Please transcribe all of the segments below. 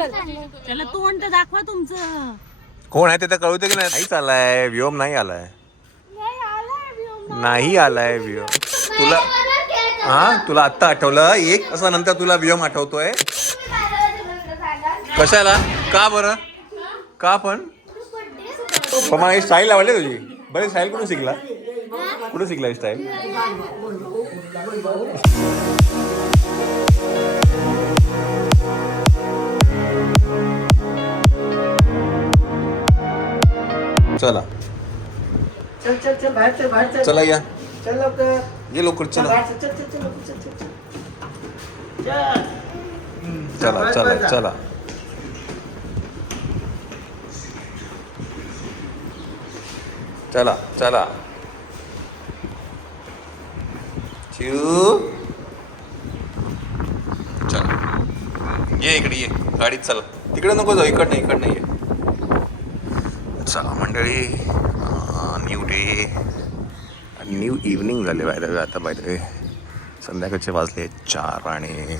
चला तोंड तर दाखवा तुमचं. कोण आहे ते तर कळू दे की नाही आलाय व्योम नाही आलाय नाही आलाय व्योम तुला तुला आत्ता आठवलं 1 तासानंतर तुला व्योम आठवतोय कशाला का बरं का पण मला स्टाईल आवडली तुझी बरे स्टाईल कुठून शिकला स्टाईल चला चल चल चल बाहेर चल चला या चल लवकर ये लवकर चला बाहेर चल चल चल लवकर चल चला चला चला चला चला चिऊ चला ये इकडे ये गाडीत चला तिकडे नको जाऊ इकडनं ये चला मंडळी न्यू इव्हनिंग झाले आता बाय संध्याकाळचे वाजले 4 आणि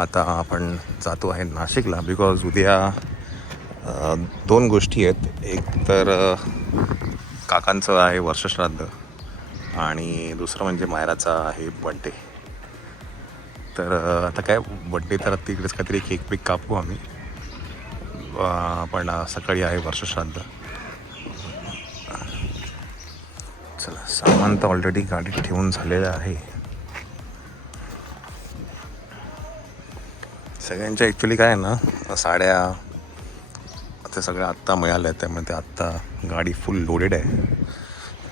आता आपण जातो आहे नाशिकला बिकॉज उद्या 2 गोष्टी आहेत एक तर काकांचं आहे वर्षश्राद्ध आणि दुसरं म्हणजे मायराचा आहे बड्डे तर आता काय बड्डे तर तिकडेच काहीतरी केक पिक कापू आम्ही पण सकाळी आहे वर्षश्राद्ध चला सामान तर ऑलरेडी गाडीत ठेवून झालेलं आहे सगळ्यांच्या ॲक्च्युली काय आहे ना साड्या ते सगळ्या आत्ता मिळाल्या आहेत त्यामुळे ते आत्ता गाडी फुल लोडेड आहे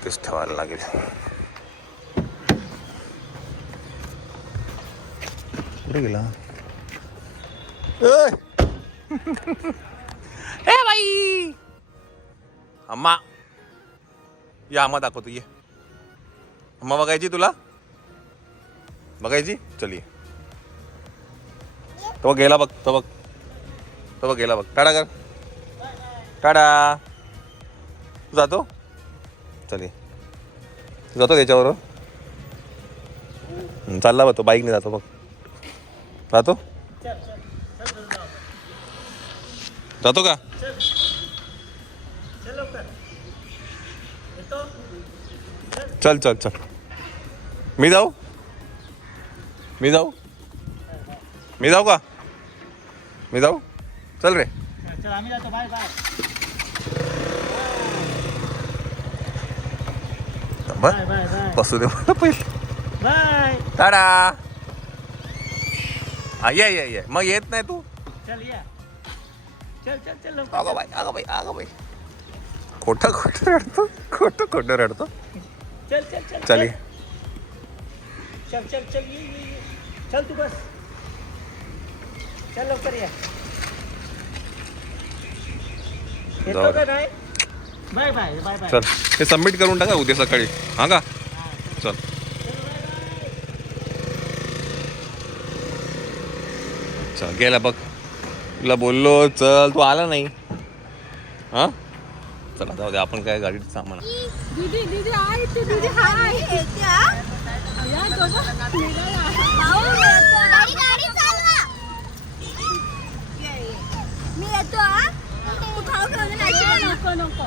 तेच ठेवायला लागेल कुठे गेला ए बाई अम्मा या अम्मा दाखवतो ये अम्मा बघायची तुला बघायची चल ये तो गेला बघ तो बघ गेला बघ टाटा कर टाटा तू जातो चल ये जातो त्याच्यावर चालला बघ तो बाईकने जातो बघ जातो जातो का चल चल चल मी जाऊ का मी जाऊ चल रे चल आम्ही जातो बाय बाय बसू दे मला पहिले बाय टाटा ये मग येत नाही तू चल या चल चल चल अगं बाई खोटं रडतो चल चल चल चल चल चल चल ये चल तू बस चल लवकर या येतो का नाही बाय बाय बाय बाय चल हे सबमिट करून टाका उद्या सकाळी हा का चल चल गेला बघ तुला बोललो चल तू आला नाही हा चला जाऊ दे आपण काय गाडीत सामान दीदी आई तू दीदी हाय या गाडी चालवा मी येतो तू खाऊ घेऊन नको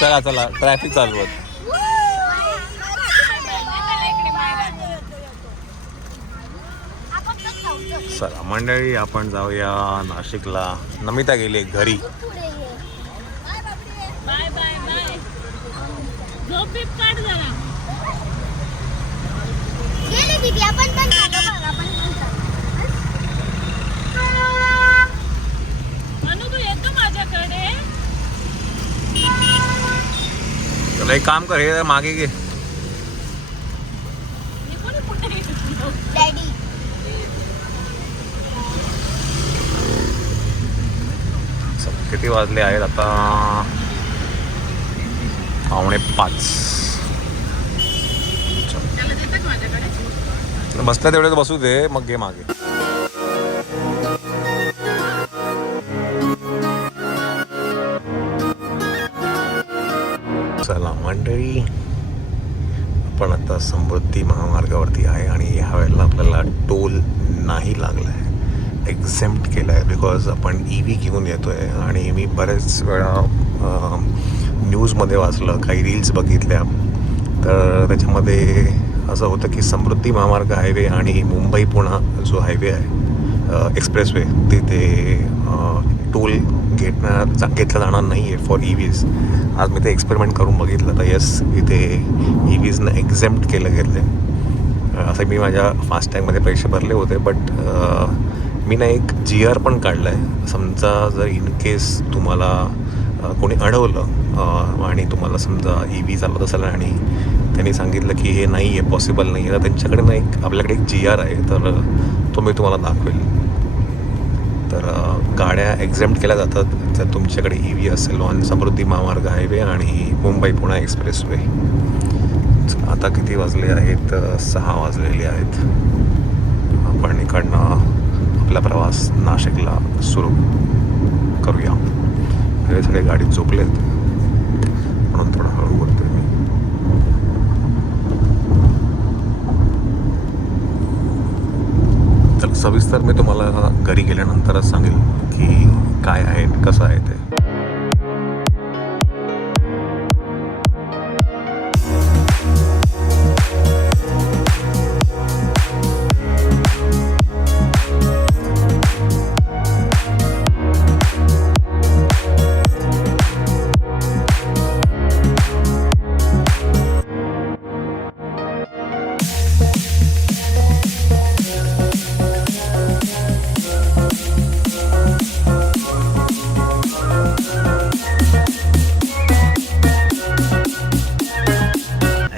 चला ट्रॅफिक चालू होत चला मंडळी आपण जाऊया नाशिकला नमिता गेली घरी बाय बाय बाय झोप बीप काढ जरा गेले दीदी आपण पण मनू तू येतो माझ्याकडे चला एक काम कर हे मागे घे डॅडी किती वाजले आहेत आता 4:45 बसल्या तेवढ्यात बसू दे मग घे मागे चला मंडळी आपण आता समृद्धी महामार्गावरती आहे आणि ह्या वेळेला आपल्याला टोल नाही लागला आहे, एक्झेम्प्ट केलं आहे. बिकॉज आपण EV घेऊन येतो आहे आणि मी बरेच वेळा न्यूजमध्ये वाचलं, काही रील्स बघितल्या, तर त्याच्यामध्ये असं होतं की समृद्धी महामार्ग हायवे आणि मुंबई पुणा जो हायवे आहे एक्सप्रेसवे, तिथे टोल घेतला जाणार नाही आहे फॉर EVs. आज मी ते एक्सपेरिमेंट करून बघितलं, तर येस, इथे EVsनं एक्झेम्प्ट केलं गेलं. असं मी माझ्या फास्टॅगमध्ये पैसे भरले होते, बट मी ना एक GR पण काढलं आहे. समजा जर इन केस तुम्हाला कोणी अडवलं आणि तुम्हाला समजा EV चालवत असेल आणि त्यांनी सांगितलं की हे नाही आहे, पॉसिबल नाही आहे, तर त्यांच्याकडे ना आपल्याकडे एक GR आहे, तर तो मी तुम्हाला दाखवेल. तर गाड्या एक्झेम्प्ट केल्या जातात जर तुमच्याकडे EV असेल ऑन समृद्धी महामार्ग हायवे आणि मुंबई पुणा एक्सप्रेसवे. आता किती वाजले आहेत? 6 वाजलेले आहेत. आपण इकडनं आपला प्रवास नाशिकला सुरू करूया. हे सगळे गाडीत झोपलेत म्हणून थोडं हळू करतोय मी. तर सविस्तर मी तुम्हाला घरी गेल्यानंतरच सांगेल की काय आहे, कसं आहे ते.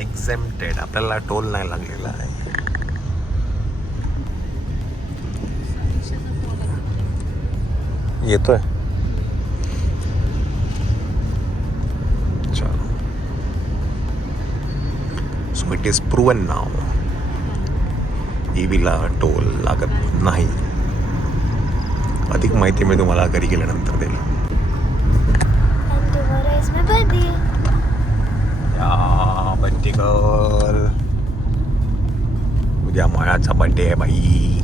एक्झेम्प्टेड, आपल्याला टोल नाही लागलेला आहे. येतोय. चलो, so it is proven now, EVला टोल लागत नाही. अधिक माहिती मी तुम्हाला घरी गेल्यानंतर देईल. बड्डे गर्ल, उद्या माझ्याचा बड्डे आहे बाई.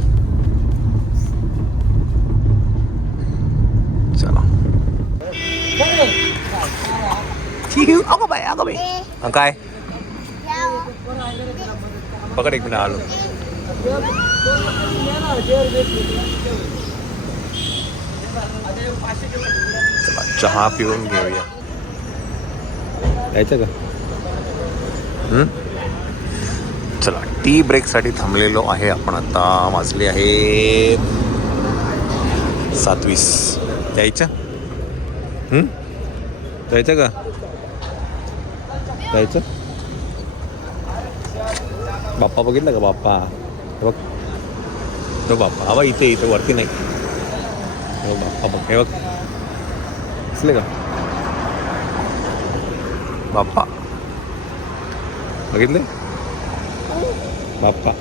चला. अगं बाई काय पकड, एक मिनिट आलो. चला चहा पिऊन घेऊया. यायचं का? चला, टी ब्रेकसाठी थांबलेलो आहे आपण. आता वाजले आहेत 7:20. यायचं? जायचं का? जायचं? बाप्पा बघितलं का? बाप्पा बघ, तो बाप्पा हवा इथे वरती नाही. हो बाप्पा बघ, हे बघ, दिसले का बाप्पा? बघितले बाप्पा?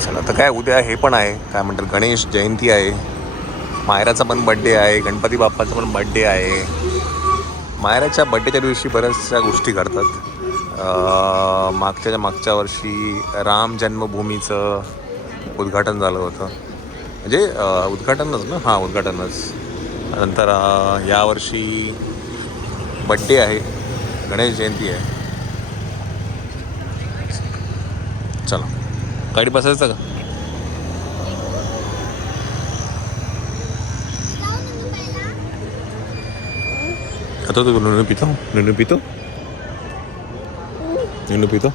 चला, तर काय उद्या हे पण आहे, काय म्हणतात, गणेश जयंती आहे. मायराचा पण बड्डे आहे, गणपती बाप्पाचा पण बड्डे आहे. मायराच्या बड्डेच्या दिवशी बऱ्याचशा गोष्टी घडतात. मागच्या वर्षी राम जन्मभूमीचं उद्घाटन झालं होतं, म्हणजे उद्घाटनच ना, हां उद्घाटनच. नंतर यावर्षी बड्डे आहे, गणेश जयंती आहे. चला, गाडी बसायचं का? आता तू नुनू पितो, नुनू पितो, नुनू पितो.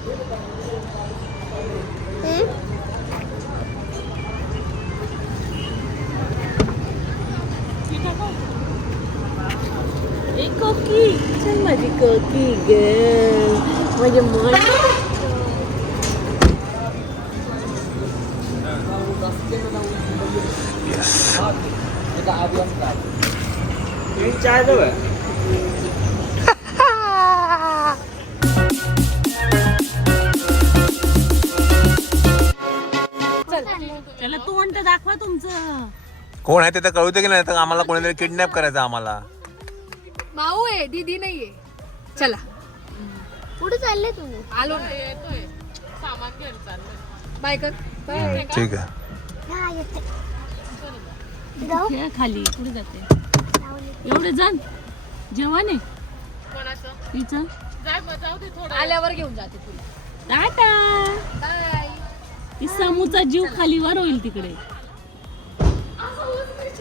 कोकी, चल माझी कोकी ग, माझे मन. चाय दो. त्याला तोंड तर दाखवा तुमचं. कोण आहे ते तर कळू दे की नाही, तर आम्हाला कोणीतरी किडनॅप करायचं आम्हाला. भाऊ आहे, दीदी नाहीये. चला कुठे चालले तुम्ही? आलो ना येतोय सामान घेऊन चाललोय बाय कर बाय ठीक आहे. हा येते. जाऊ. खेळ खाली कुठे जाते एवढे जण जेवण आहे कोणाचं तिचं जाऊ दे थोडं आल्यावर घेऊन जाते तुला टाटा बाय ती समूचा जीव खाली वर होईल तिकडे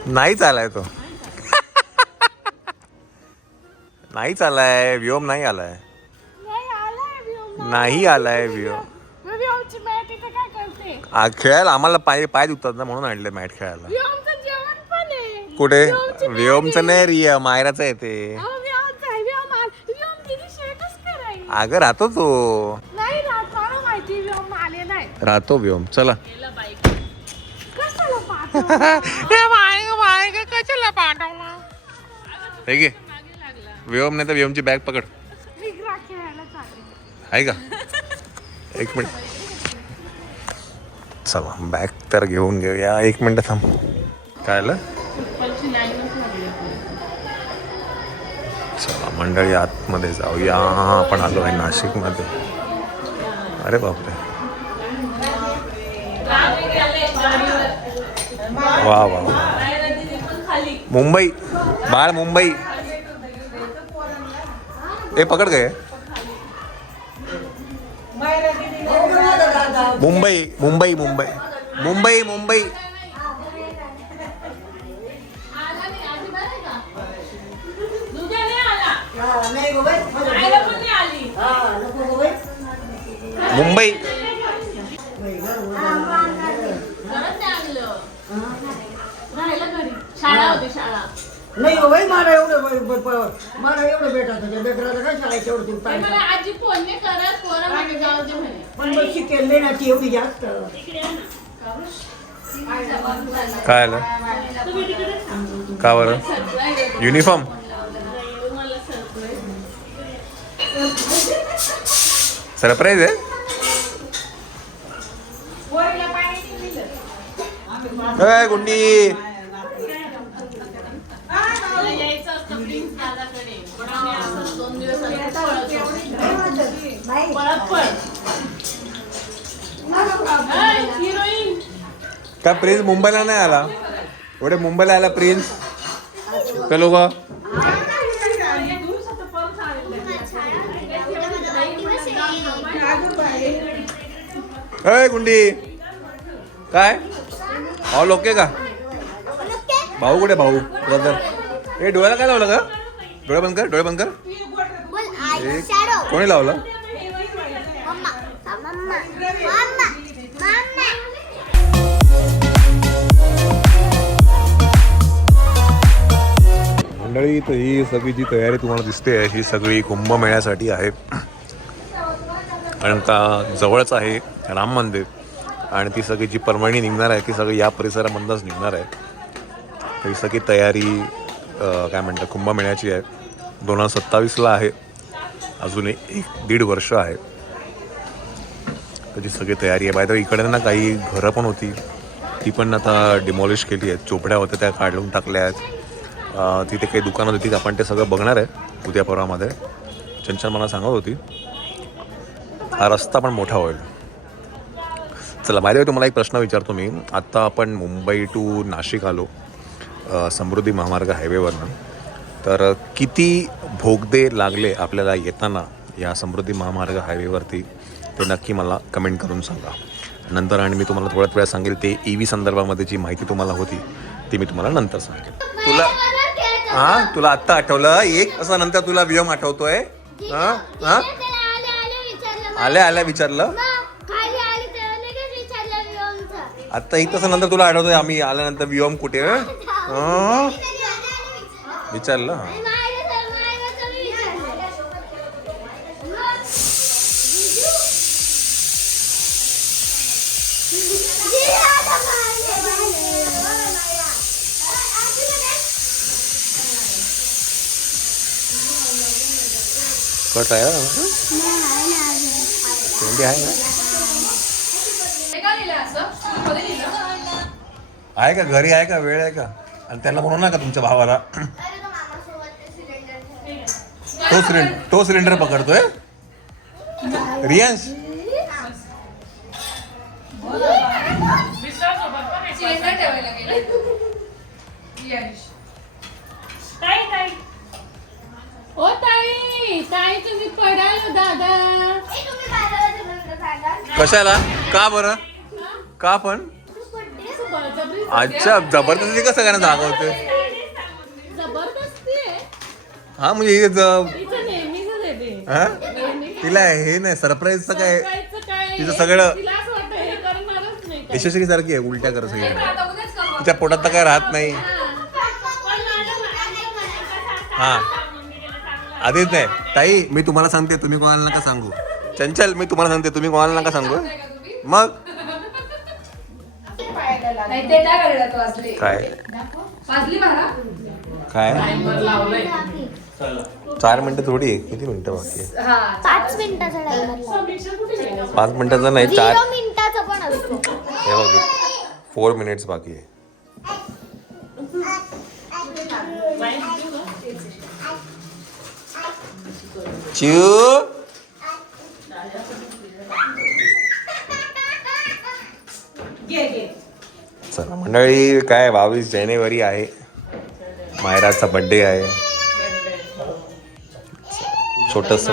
नाही चालाय तो. नाही चालाय व्योम नाही आलाय. नाही आलाय व्योम. खेळायला आम्हाला पाय दुखतात ना म्हणून आणले मॅट खेळायला. कुठे व्योमचं नाही रिया मायराचं आहे ते. अगं राहतो तो राहतो व्योम. चला ठीक आहे व्योम नाही तर व्योमची बॅग पकड आहे का. एक मिनिट चला बॅग तर घेऊन घेऊया. एक मिनिट थांब. काय आलं. चला मंडळी आतमध्ये जाऊया. आपण आलो आहे नाशिकमध्ये. अरे बापरे वा वा मुंबई बाळ मुंबई. ए पकड गए मुंबई मुंबई मुंबई मुंबई मुंबई. मुंबई शाळा होती शाळा नाही हो बाई मला एवढं भेटायचं लेकराला काय शाळेत एवढं तुम्ही पाहिजे. मला आजी फोन नाही करत पोरं मागे जाऊ दे म्हणे पण मग शिकेल नाही ना ती एवढी जास्त. काय आलं का बरं. युनिफॉर्म सरप्राईज आहे. काय गुंडी का प्रिन्स मुंबईला नाही आला. एवढे मुंबईला आला प्रिन्स ते लोक. अय गुंडी काय भाऊ लोक का भाऊ कुठे भाऊ ब्रदर. हे डोळ्याला काय लावलं का. डोळे बंद कर डोळे बंद कर. कोणी लावलं. मंडळी तर ही सगळी जी तयारी तुम्हाला दिसते ही सगळी कुंभमेळ्यासाठी आहे. कारण का जवळच आहे राम मंदिर आणि ती सगळी जी पर्वणी निघणार आहे ती सगळी या परिसरामधूनच निघणार आहे. तर ही सगळी तयारी काय म्हणतात कुंभमेळ्याची आहे. 2027ला आहे. अजून 1-1.5 वर्ष आहे. त्याची सगळी तयारी आहे. बाय द वे इकडे ना काही घरं पण होती ती पण आता डिमॉलिश केली आहेत. चोपड्या होत्या त्या काढून टाकल्या आहेत. तिथे काही दुकानं होती आपण ते सगळं बघणार आहे उद्या परवामध्ये. चंचल मला सांगत होती हा रस्ता पण मोठा होईल. चला बाय द वे तुम्हाला एक प्रश्न विचारतो मी. आत्ता आपण मुंबई टू नाशिक आलो समृद्धी महामार्ग हायवेवरनं. तर किती भोगदे लागले आपल्याला येताना या समृद्धी महामार्ग हायवेवरती ते नक्की मला कमेंट करून सांगा. नंतर आणि मी तुम्हाला थोड्याच वेळा सांगेल ते EV संदर्भामध्ये जी माहिती तुम्हाला होती ती मी तुम्हाला नंतर सांगेल. तुला आत्ता आठवलं 1 तासानंतर तुला व्योम आठवतोय. आल्या विचारलं आत्ता 1 तासानंतर तुला आठवतोय आम्ही आल्यानंतर व्योम कुठे विचारलं. कट आहे भेंडी आहे ना. आहे का घरी आहे का वेळ आहे का. आणि त्यांना म्हणू नका तुमच्या भावाला तो सिलेंडर पकडतोय. रियांश ओ ताई ताई तुम्ही पडाल दादा. कशाला का बरं का पण अच्छा जबरदस्ती कसं काय दाखवते जबरदस्ती आहे हा म्हणजे हे तिचं नेहमीच आहे ते. हा? तिला हे नाही सरप्राईजचं काय करायचं काय तिचं सगळं तिला असं वाटतं हे करणारच नाही काय. यशस्वी सारखी आहे उलट्या करत सगळ्या तिच्या पोटात तर काय राहत नाही हा आधीच नाही ताई मी तुम्हाला सांगते तुम्ही कोणाला नका सांगू चंचल मी तुम्हाला सांगते तुम्ही कोणाला नका सांगू मग काय काय 4 मिनिटं थोडी आहे किती मिनिटं बाकी आहे 5 मिनिटाचा टाइमर 5 मिनिटाचं नाही 4 0 मिनिटाचा पण असतो. हे बघ 4 मिनिट्स बाकी आहे चिऊ चला मंडळी काय 22 जानेवारी आहे मायराचा बर्थडे आहे छोटस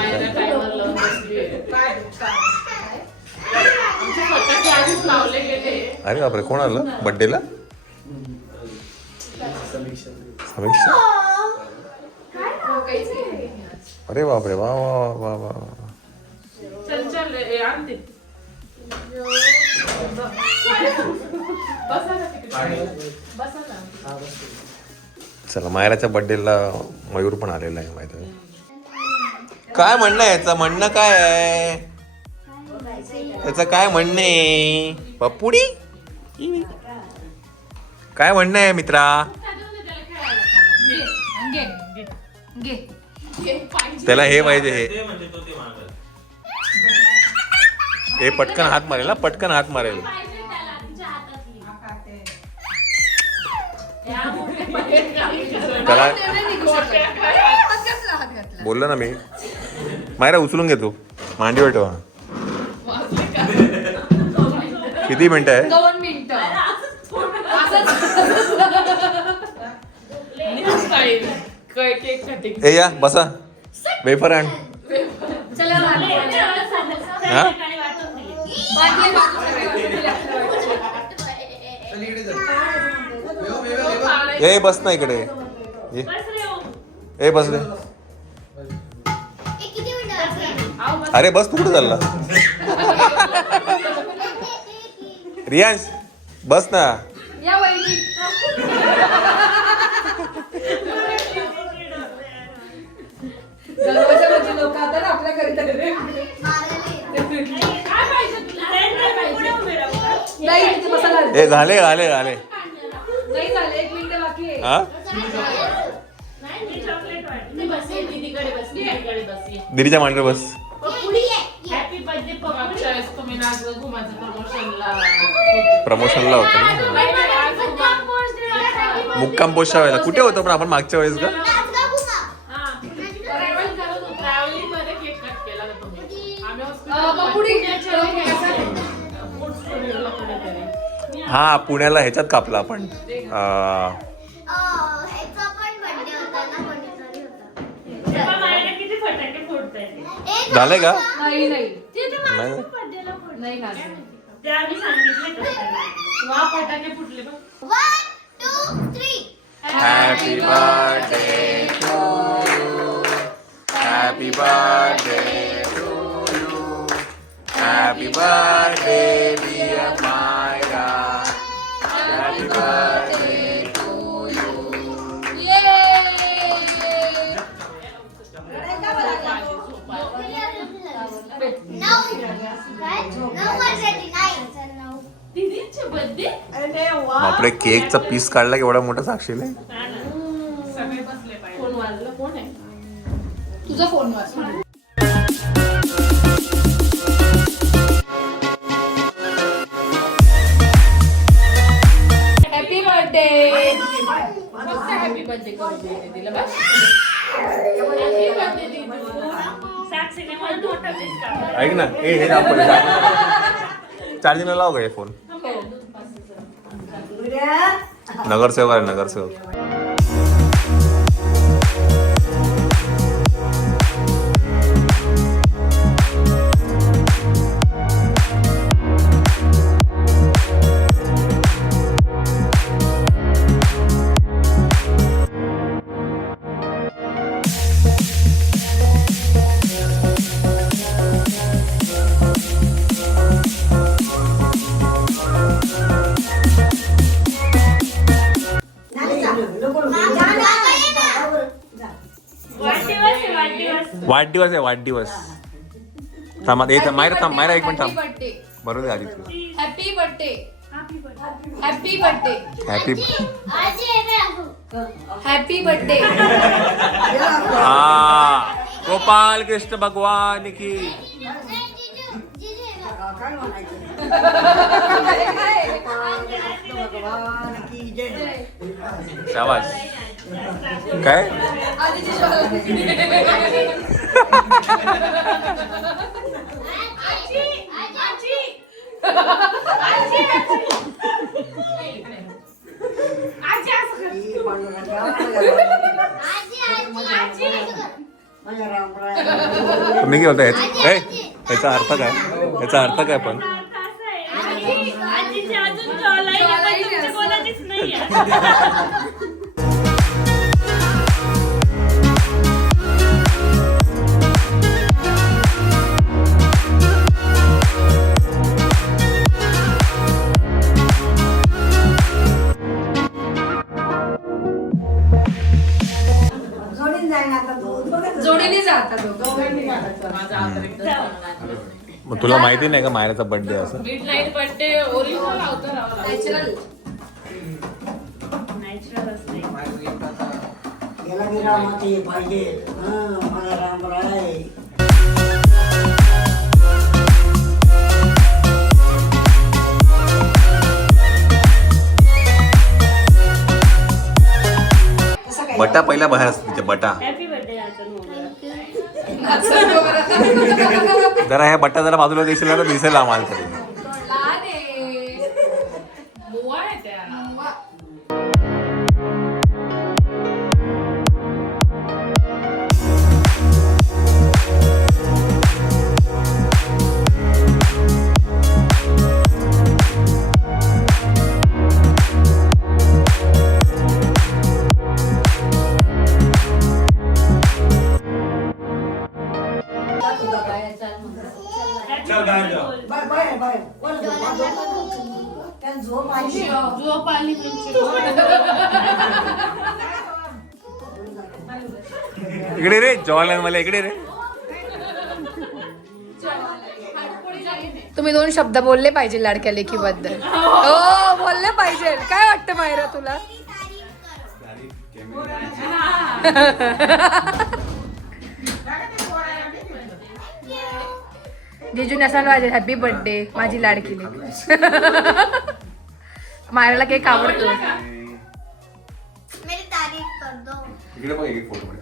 अरे बापरे कोण आलं बर्थडेला समीक्षा अरे बापरे वा वा वा वा वा चला मायराच्या बर्थडेला मयूर पण आलेला आहे माहिती आहे काय म्हणणं आहे याचं म्हणणं काय आहे त्याचं काय म्हणणं आहे पप्पुडी काय म्हणणं आहे मित्रा त्याला हे पाहिजे हे पटकन हात मारेल ना पटकन हात मारेल त्याला बोललो ना मी मायरा उचलून घेतो मांडीवर ठेवा किती मिनिटं आहे 2 मिनिटं ए या बसा वेफर आण हा ए बस ना इकडे ये. ए बस रे किती मिनिटाचा अरे बस तू कुठे चालला रियांश बस ना या वहिनी लोक आता आपल्या घरी ए झाले झाले झाले नाही झाले 1 मिनिट बाकी आहे हा बस दिदीच्या मांडीवर बस हॅपी बर्थडे पप्पा तुम्ही नाचलं घुमाचं प्रमोशनला होतं ना मुक्काम पोस्ट व्हायला कुठे होतो पण आपण मागच्या वेळेस का हा पुण्याला ह्याच्यात कापला आपण झालंय का नाही नाही फटाके फुटले बघ 1 2 3 happy birthday to you happy birthday to you happy birthday dear Myra happy birthday to you बापरे केकचा पीस काढला केवढा मोठा साक्षीला फोन वाजला कोण आहे तुझा फोन वाजला हॅपी बर्थडे हॅपी बर्थडे करू दे तिला बस हॅपी बर्थडे ऐक ना हे दाखव चार्जिंगला लाव का हे फोन नगरसेवक आहे नगरसेवक वाढदिवस आहे वाढदिवस थांबा मायरा थांब मायरा एक मिनिट थांब बरोबर आहे आधी happy birthday happy birthday happy happy birthday हा गोपाल कृष्ण भगवान की शाबाश काय तुम्ही काय बोलता याचा अर्थ काय याचा अर्थ काय पण जोडीने जातात मग तुला माहिती नाही का मायराचा बर्थडे असं मिडनाईट बर्थडे ओरिजिनल होतं नॅचरल बटा पहिला बाहेर असतो तिच्या बटा जरा ह्या बट्टा जरा बाजूला देशील तर दिसेल आम्हाला तरी इकडे रे जवाहरलाल मला इकडे रे तुम्ही 2 शब्द बोलले पाहिजे लाडक्या लेकीबद्दल हो बोलले पाहिजे काय वाटतं मायरा तुला जिजू नसायला पाहिजे हॅपी बर्थडे माझी लाडकी लेकी मायराला केक आवडतो मेरी तारीफ कर दो इकडे बघ एक फोटो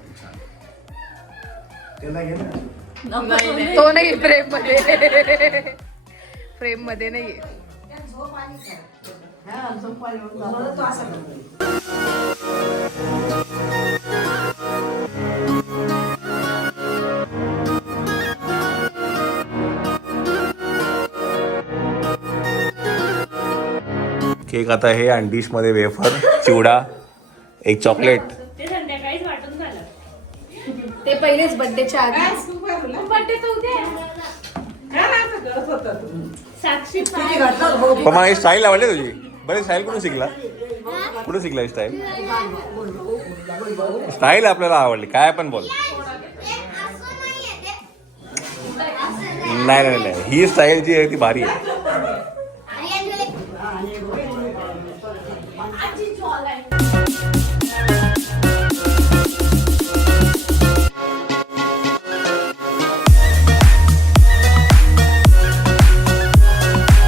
तो नाही फ्रेम मध्ये नाही केक आता हे आणि डिश मध्ये वेफर चिवडा एक चॉकलेट ते पहिलेच बर्थडेच्या आधी पण मला ही स्टाईल आवडली तुझी बरी स्टाईल कुठून शिकला ही स्टाईल स्टाईल आपल्याला आवडली काय पण बोल नाही नाही नाही ही स्टाईल जी आहे ती भारी आहे